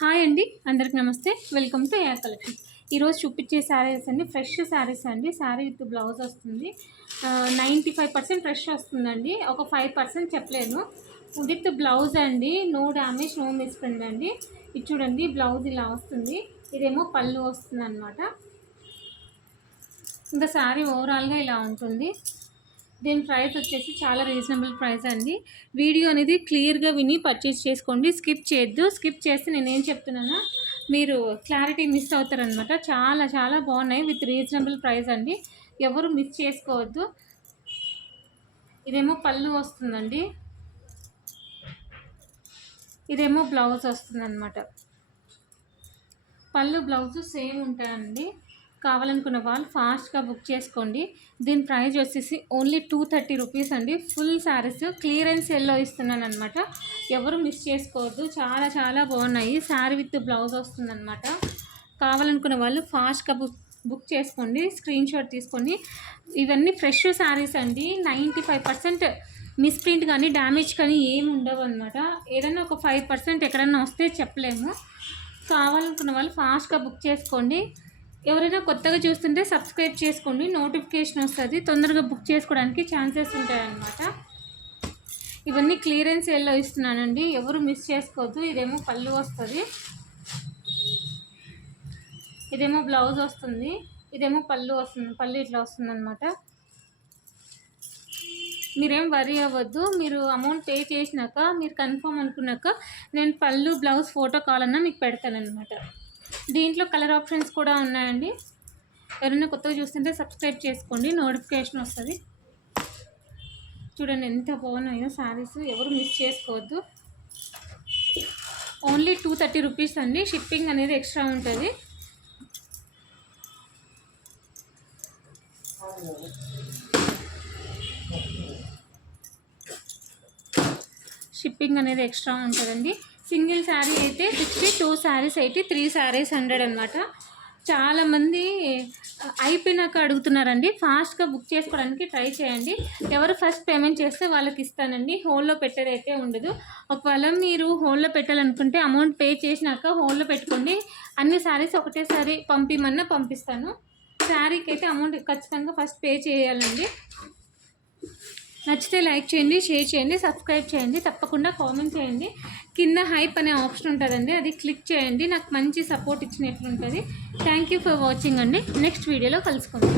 Hi అండి, అందరికి నమస్తే. Welcome to AR collections. ఈరోజు చూపించే శారీస్ అండి ఫ్రెష్ శారీస్ అండి. శారీ విత్ బ్లౌజ్ వస్తుంది. 95% ఫ్రెష్ వస్తుందండి. ఒక 5% చెప్పలేను. విత్ బ్లౌజ్ అండి. నో డ్యామేజ్, నో మిస్ప్రింట్ అండి. ఇది చూడండి, బ్లౌజ్ ఇలా వస్తుంది. ఇదేమో పళ్ళు వస్తుంది అనమాట. ఇంకా శారీ ఓవరాల్గా ఇలా ఉంటుంది. దీని ప్రైస్ వచ్చేసి చాలా రీజనబుల్ ప్రైస్ అండి. వీడియో అనేది క్లియర్గా విని పర్చేస్ చేసుకోండి. స్కిప్ చేయొద్దు. స్కిప్ చేస్తే నేనేం చెప్తున్నానో మీరు క్లారిటీ మిస్ అవుతారనమాట. చాలా చాలా బాగున్నాయి. విత్ రీజనబుల్ ప్రైస్ అండి. ఎవరు మిస్ చేసుకోవద్దు. ఇదేమో పళ్ళు వస్తుందండి. ఇదేమో బ్లౌజ్ వస్తుంది అనమాట. పళ్ళు బ్లౌజ్ సేమ్ ఉంటాయండి. కావాలనుకున్న వాళ్ళు ఫాస్ట్గా బుక్ చేసుకోండి. దీని ప్రైస్ వచ్చేసి ఓన్లీ 230 రూపీస్ అండి. ఫుల్ శారీస్ క్లియరెన్స్ సెల్లో ఇస్తున్నాను అనమాట. ఎవరు మిస్ చేసుకోవద్దు. చాలా చాలా బాగున్నాయి. శారీ విత్ బ్లౌజ్ వస్తుందన్నమాట. కావాలనుకున్న వాళ్ళు ఫాస్ట్గా బుక్ చేసుకోండి. స్క్రీన్ షాట్ తీసుకోండి. ఇవన్నీ ఫ్రెష్ శారీస్ అండి. 95% మిస్ప్రింట్ కానీ డ్యామేజ్ కానీ ఏమి ఉండవు అనమాట. ఏదైనా ఒక 5% ఎక్కడన్నా వస్తే చెప్పలేము. కావాలనుకున్న వాళ్ళు ఫాస్ట్గా బుక్ చేసుకోండి. ఎవరైనా కొత్తగా చూస్తుంటే సబ్స్క్రైబ్ చేసుకోండి. నోటిఫికేషన్ వస్తుంది. తొందరగా బుక్ చేసుకోవడానికి ఛాన్సెస్ ఉంటాయన్నమాట. ఇవన్నీ క్లియరెన్స్ సేల్లో ఇస్తున్నానండి. ఎవరు మిస్ చేసుకోవద్దు. ఇదేమో పళ్ళు వస్తుంది. ఇదేమో బ్లౌజ్ వస్తుంది. ఇదేమో పళ్ళు వస్తుంది. పళ్ళు ఇట్లా వస్తుంది అనమాట. మీరేం వరీ అవ్వద్దు. మీరు అమౌంట్ పే చేసినాక మీరు కన్ఫర్మ్ అనుకున్నాక నేను పళ్ళు బ్లౌజ్ ఫోటో కావాలన్నా మీకు పెడతానమాట. దీంట్లో కలర్ ఆప్షన్స్ కూడా ఉన్నాయండి. ఎవరైనా కొత్తగా చూస్తుంటే సబ్స్క్రైబ్ చేసుకోండి. నోటిఫికేషన్ వస్తుంది. చూడండి ఎంత బాగున్నాయో శారీస్. ఎవరు మిస్ చేసుకోవద్దు. ఓన్లీ 230 రూపీస్ అండి. షిప్పింగ్ అనేది ఎక్స్ట్రా ఉంటుంది. షిప్పింగ్ అనేది ఎక్స్ట్రా ఉంటుందండి. సింగిల్ శారీ అయితే 60, 2 శారీస్ అయితే 3 శారీస్ 100 అనమాట. చాలామంది అయిపోయినాక అడుగుతున్నారండి. ఫాస్ట్గా బుక్ చేసుకోవడానికి ట్రై చేయండి. ఎవరు ఫస్ట్ పేమెంట్ చేస్తే వాళ్ళకి ఇస్తానండి. హోల్లో పెట్టేది అయితే ఉండదు. ఒకవేళ మీరు హోల్లో పెట్టాలనుకుంటే అమౌంట్ పే చేసినాక హోల్లో పెట్టుకోండి. అన్ని శారీస్ ఒకటేసారి పంపిమన్నా పంపిస్తాను. శారీకి అయితే అమౌంట్ ఖచ్చితంగా ఫస్ట్ పే చేయాలండి. నచ్చితే లైక్ చేయండి, షేర్ చేయండి, సబ్స్క్రైబ్ చేయండి. తప్పకుండా కామెంట్ చేయండి. కింద హైప్ అనే ఆప్షన్ ఉంటుందండి. అది క్లిక్ చేయండి. నాకు మంచి సపోర్ట్ ఇచ్చినట్లు ఉంటుంది. థ్యాంక్ యూ ఫర్ వాచింగ్ అండి. నెక్స్ట్ వీడియోలో కలుసుకుందాం.